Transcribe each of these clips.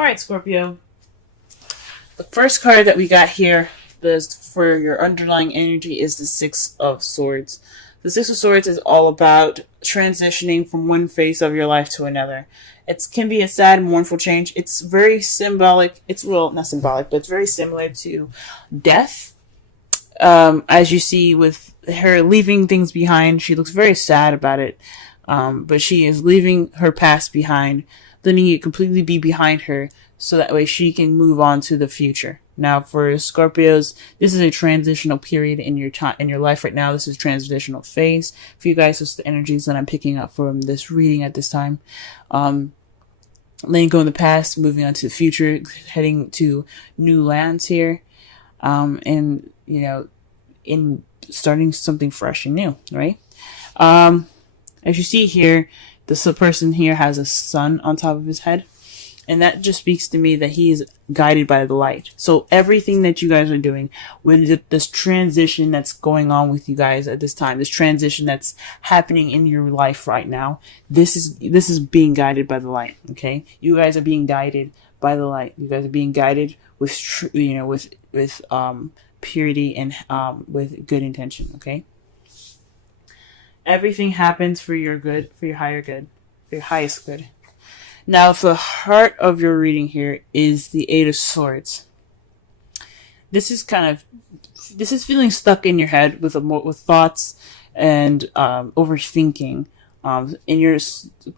Alright, Scorpio. The first card that we got here for your underlying energy is the Six of Swords. The Six of Swords is all about transitioning from one phase of your life to another. It can be a sad, mournful change. It's very symbolic. It's, well, not symbolic, but it's very similar to death. As you see with her leaving things behind, she looks very sad about it. But she is leaving her past behind, letting it completely be behind her, so that way she can move on to the future. Now, for Scorpios, this is a transitional period in your time, in your life right now. This is a transitional phase for you guys. It's the energies that I'm picking up from this reading at this time. Letting go in the past, moving on to the future, heading to new lands here, and in starting something fresh and new, right? As you see here, this person here has a sun on top of his head. And that just speaks to me that he is guided by the light. So everything that you guys are doing, with this transition that's going on with you guys at this time, this transition that's happening in your life right now, this is being guided by the light. Okay, you guys are being guided by the light. You guys are being guided with purity and with good intention. Okay, everything happens for your good, for your higher good, for your highest good. Now, the heart of your reading here is the Eight of Swords. This is feeling stuck in your head with thoughts and overthinking, and you're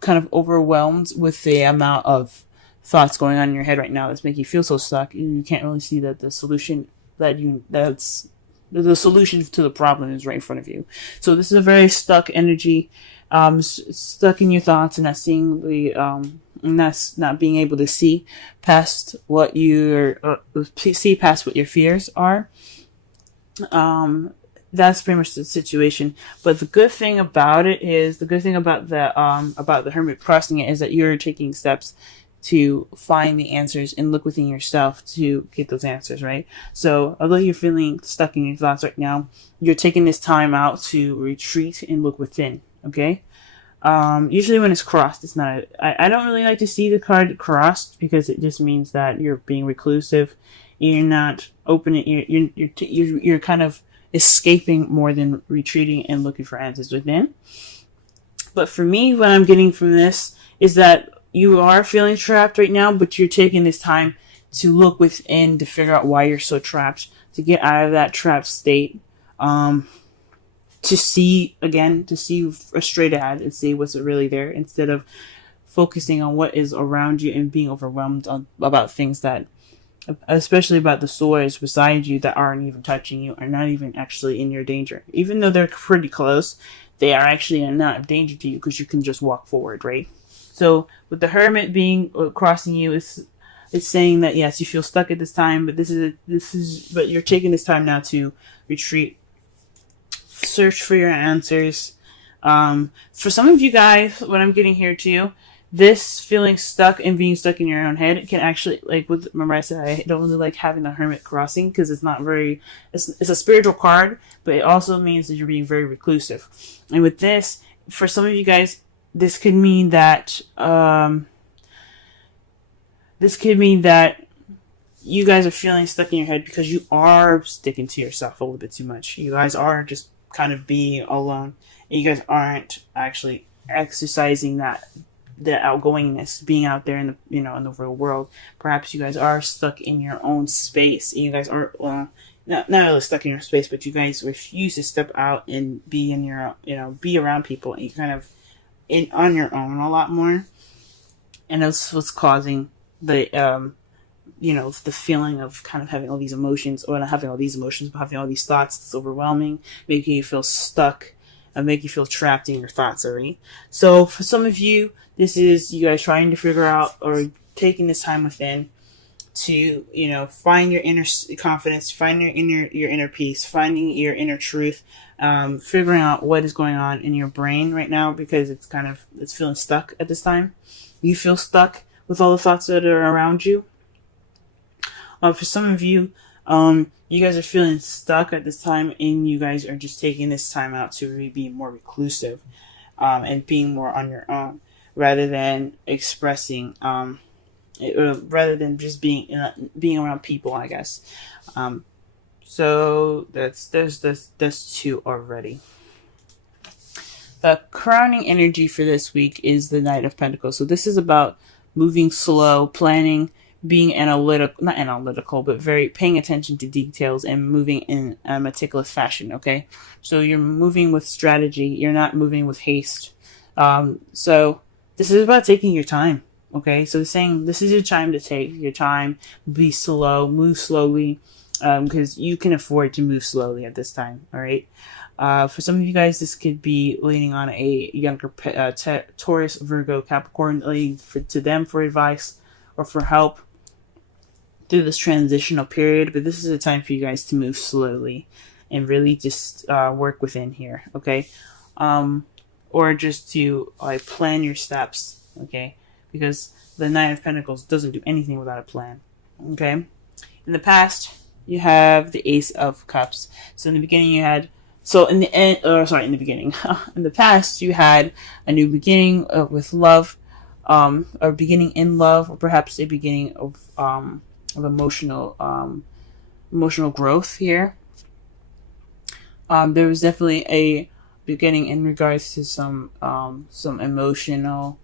kind of overwhelmed with the amount of thoughts going on in your head right now that's making you feel so stuck. You can't really see that the solution the solution to the problem is right in front of you. So this is a very stuck energy, stuck in your thoughts and not seeing the not being able to see past what see past what your fears are. That's pretty much the situation. But the good thing about it is, the good thing about the Hermit crossing it is that you're taking steps to find the answers and look within yourself to get those answers, right? So although you're feeling stuck in your thoughts right now, you're taking this time out to retreat and look within, okay? Usually when it's crossed, it's not, I don't really like to see the card crossed because it just means that you're being reclusive. You're not opening, you're kind of escaping more than retreating and looking for answers within. But for me, what I'm getting from this is that you are feeling trapped right now, but you're taking this time to look within to figure out why you're so trapped, to get out of that trapped state, to see straight ahead and see what's really there, instead of focusing on what is around you and being overwhelmed about things that, especially about the swords beside you that aren't even touching you, are not even actually in your danger. Even though they're pretty close, they are actually not of danger to you because you can just walk forward, right? So with the Hermit being crossing you, it's saying that yes, you feel stuck at this time, but but you're taking this time now to retreat, search for your answers. For some of you guys, what I'm getting here too, this feeling stuck and being stuck in your own head can actually, remember I said I don't really like having the Hermit crossing because it's not very, it's a spiritual card, but it also means that you're being very reclusive. And with this, for some of you guys, this could mean that you guys are feeling stuck in your head because you are sticking to yourself a little bit too much. You guys are just kind of being alone, and you guys aren't actually exercising the outgoingness, being out there in the in the real world. Perhaps you guys are stuck in your own space, and you guys are not really stuck in your space, but you guys refuse to step out and be in your be around people, and you kind of on your own a lot more, and that's what's causing the the feeling of kind of having all these emotions, or not having all these emotions, but having all these thoughts that's overwhelming, making you feel stuck and make you feel trapped in your thoughts already. So for some of you, this is you guys trying to figure out, or taking this time within to find your inner confidence, find your inner peace, finding your inner truth, figuring out what is going on in your brain right now, because it's feeling stuck at this time. You feel stuck with all the thoughts that are around you. For some of you, you guys are feeling stuck at this time, and you guys are just taking this time out to really be more reclusive, and being more on your own, rather than expressing rather than just being around people, I guess. So that's two already. The crowning energy for this week is the Knight of Pentacles. So this is about moving slow, planning, being not analytical, but very paying attention to details and moving in a meticulous fashion, okay? So you're moving with strategy. You're not moving with haste. So this is about taking your time, okay? So saying this is your time to take your time, be slow, move slowly, because you can afford to move slowly at this time, all right? For some of you guys, this could be leaning on a younger Taurus, Virgo, Capricorn, leaning to them for advice or for help through this transitional period. But this is a time for you guys to move slowly and really just work within here, okay? Or just to plan your steps, okay? Because the Nine of Pentacles doesn't do anything without a plan, okay? In the past, you have the Ace of Cups. So in the beginning, you had in the past, you had a new beginning with love, or beginning in love, or perhaps a beginning of emotional growth here. There was definitely a beginning in regards to some emotional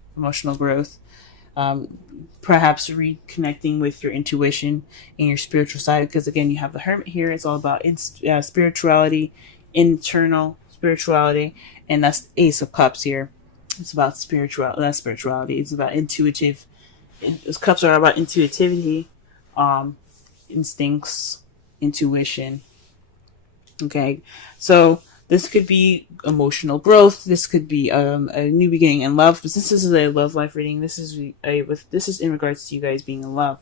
growth. Perhaps reconnecting with your intuition and your spiritual side, because again, you have the Hermit here. It's all about spirituality, internal spirituality, and that's the Ace of Cups here. It's about spirituality. It's about intuitive. Those cups are about intuitivity, instincts, intuition. Okay, so this could be emotional growth. This could be a new beginning in love. But this is a love life reading. This is in regards to you guys being in love.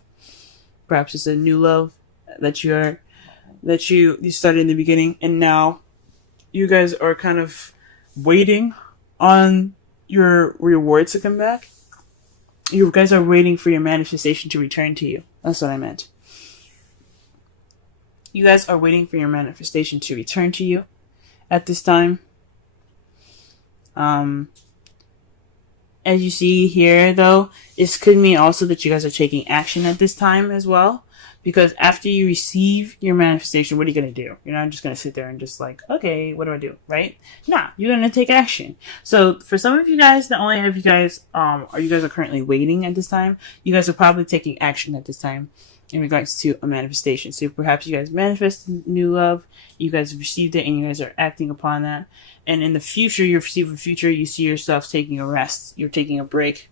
Perhaps it's a new love that you started in the beginning, and now you guys are kind of waiting on your rewards to come back. You guys are waiting for your manifestation to return to you. That's what I meant. You guys are waiting for your manifestation to return to you at this time. As you see here, though, this could mean also that you guys are taking action at this time as well. Because after you receive your manifestation, what are you going to do? You're not just going to sit there and just okay, what do I do? Right? Nah, you're going to take action. So for some of you guys, not only have you guys, you guys are currently waiting at this time, you guys are probably taking action at this time in regards to a manifestation. So perhaps you guys manifested new love, you guys have received it, and you guys are acting upon that. And in the future, you see yourself taking a rest. You're taking a break.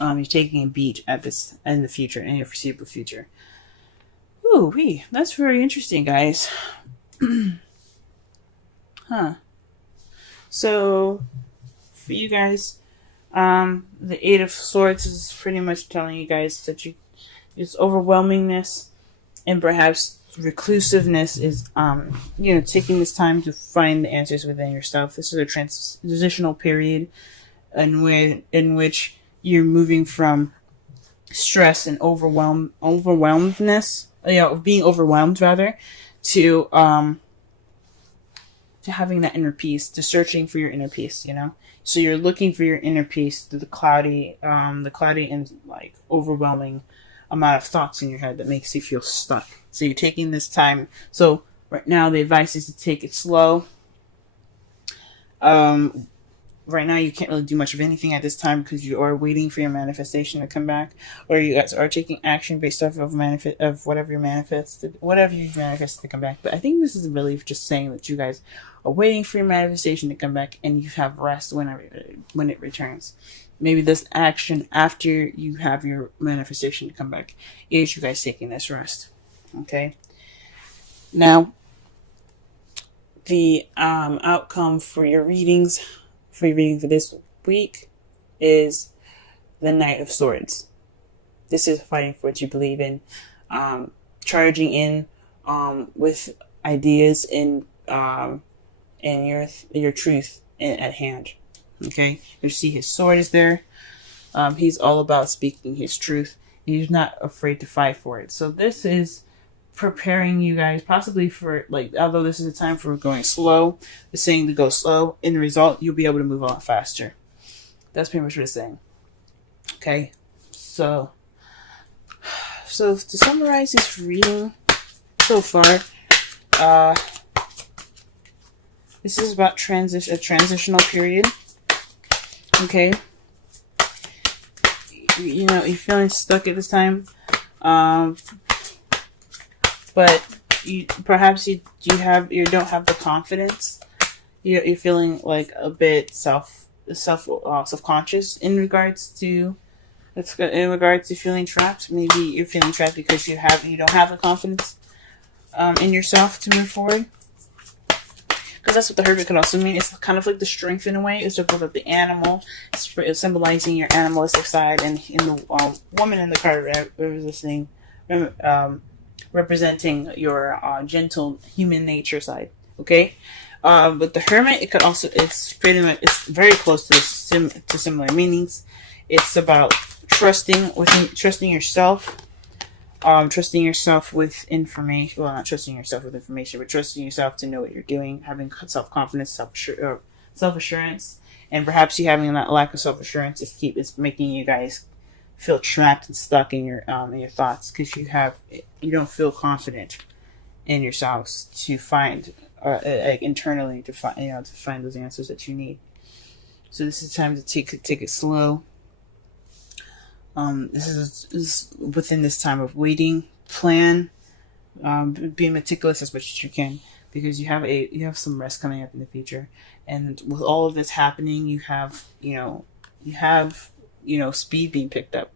You're taking a beat in the future, in your foreseeable future. Ooh, that's very interesting, guys. Huh. So, for you guys, the Eight of Swords is pretty much telling you guys that it's overwhelmingness and perhaps reclusiveness is, taking this time to find the answers within yourself. This is a transitional period in which you're moving from stress and overwhelmedness, being overwhelmed rather, to having that inner peace, to searching for your inner peace, So you're looking for your inner peace through the cloudy and overwhelming amount of thoughts in your head that makes you feel stuck. So you're taking this time. So right now the advice is to take it slow. Right now you can't really do much of anything at this time because you are waiting for your manifestation to come back, or you guys are taking action based off of whatever you manifested to come back. But I think this is really just saying that you guys are waiting for your manifestation to come back, and you have rest when it returns. Maybe this action after you have your manifestation to come back is you guys taking this rest. Okay. Now, the outcome for your reading for this week is the Knight of Swords. This is fighting for what you believe in, charging in with ideas and your truth at hand. Okay, you see his sword is there. He's all about speaking his truth. He's not afraid to fight for it. So this is preparing you guys possibly for, although this is a time for going slow, it's saying to go slow. In the result, you'll be able to move a lot faster. That's pretty much what it's saying. Okay, so So to summarize this reading so far, this is about a transitional period. Okay. You know, you're feeling stuck at this time. But you don't have the confidence. You're feeling like a bit self-conscious in regards to feeling trapped. Maybe you're feeling trapped because you don't have the confidence in yourself to move forward. Because that's what the Hermit could also mean. It's kind of like the strength in a way. It's about the animal. It's symbolizing your animalistic side, and in the woman in the card representing your gentle human nature side. Okay. But the Hermit, it's very close to similar meanings. It's about trusting yourself, trusting yourself with information. Well, not trusting yourself with information, but trusting yourself to know what you're doing, having self-confidence, self-assurance, and perhaps you having that lack of self-assurance is making you guys feel trapped and stuck in your thoughts, because you don't feel confident in yourselves to find internally to find those answers that you need. So this is time to take it slow. This is within this time of waiting, plan, be meticulous as much as you can, because you have some rest coming up in the future, and with all of this happening, you have speed being picked up.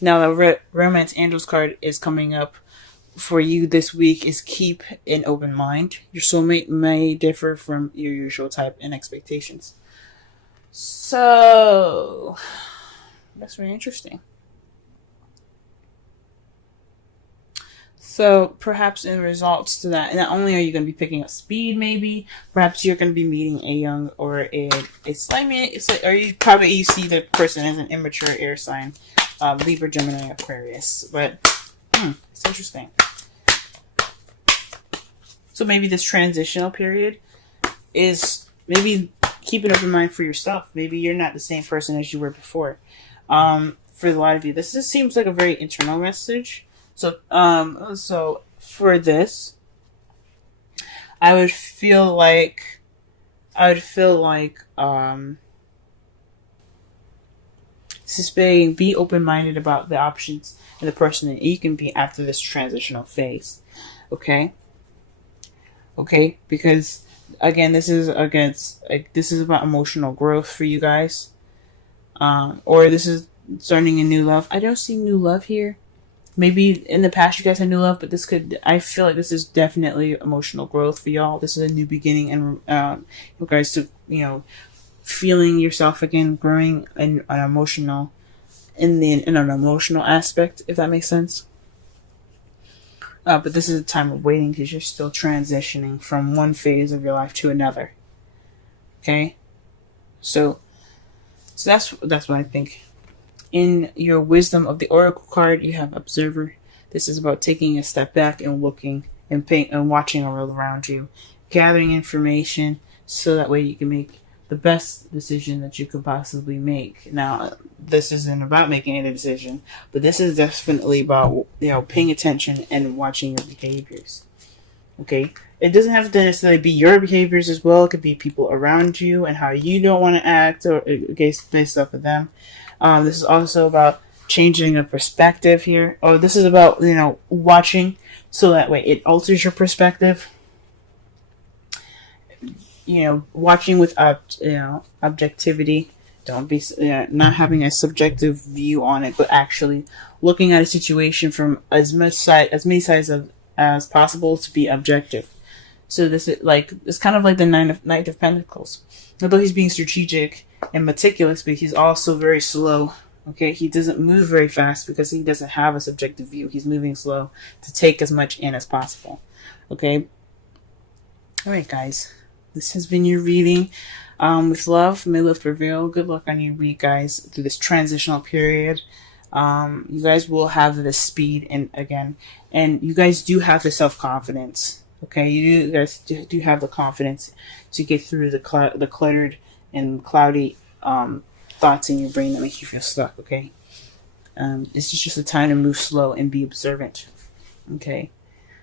Now the Romance Angels card is coming up for you this week. Is keep an open mind. Your soulmate may differ from your usual type and expectations. So that's very interesting. So perhaps in results to that, not only are you going to be picking up speed, maybe perhaps you're going to be meeting a young or you see the person as an immature air sign, Libra, Gemini, Aquarius. But it's interesting. So maybe this transitional period is maybe keep an open mind for yourself. Maybe you're not the same person as you were before. For a lot of you, this just seems like a very internal message. So for this, I would feel like be open-minded about the options and the person that you can be after this transitional phase. Okay, because again, this is about emotional growth for you guys, or this is starting a new love. I don't see new love here. Maybe in the past you guys had new love, but I feel like this is definitely emotional growth for y'all. This is a new beginning, and you guys to feeling yourself again, growing in an emotional aspect, if that makes sense. But this is a time of waiting, because you're still transitioning from one phase of your life to another. Okay, so that's what I think. In your Wisdom of the Oracle card, you have Observer. This is about taking a step back and looking and watching the world around you, gathering information, so that way you can make the best decision that you could possibly make. Now, this isn't about making any decision, but this is definitely about paying attention and watching your behaviors. Okay, it doesn't have to necessarily be your behaviors as well. It could be people around you and how you don't want to act, or based off of them. This is also about changing a perspective here. Oh, this is about, watching, so that way it alters your perspective. Watching with, objectivity. Don't be, not having a subjective view on it, but actually looking at a situation from as many sides as possible to be objective. So this is it's kind of like the Knight of Pentacles. Although he's being strategic and meticulous, but he's also very slow. Okay, he doesn't move very fast because he doesn't have a subjective view. He's moving slow to take as much in as possible. Okay. All right, guys. This has been your reading. With love, may love prevail. Good luck on your week, guys, through this transitional period. You guys will have the speed, and you guys do have the self-confidence. Okay, you guys do have the confidence to get through the cluttered and cloudy thoughts in your brain that make you feel stuck. Okay, This is just a time to move slow and be observant. Okay.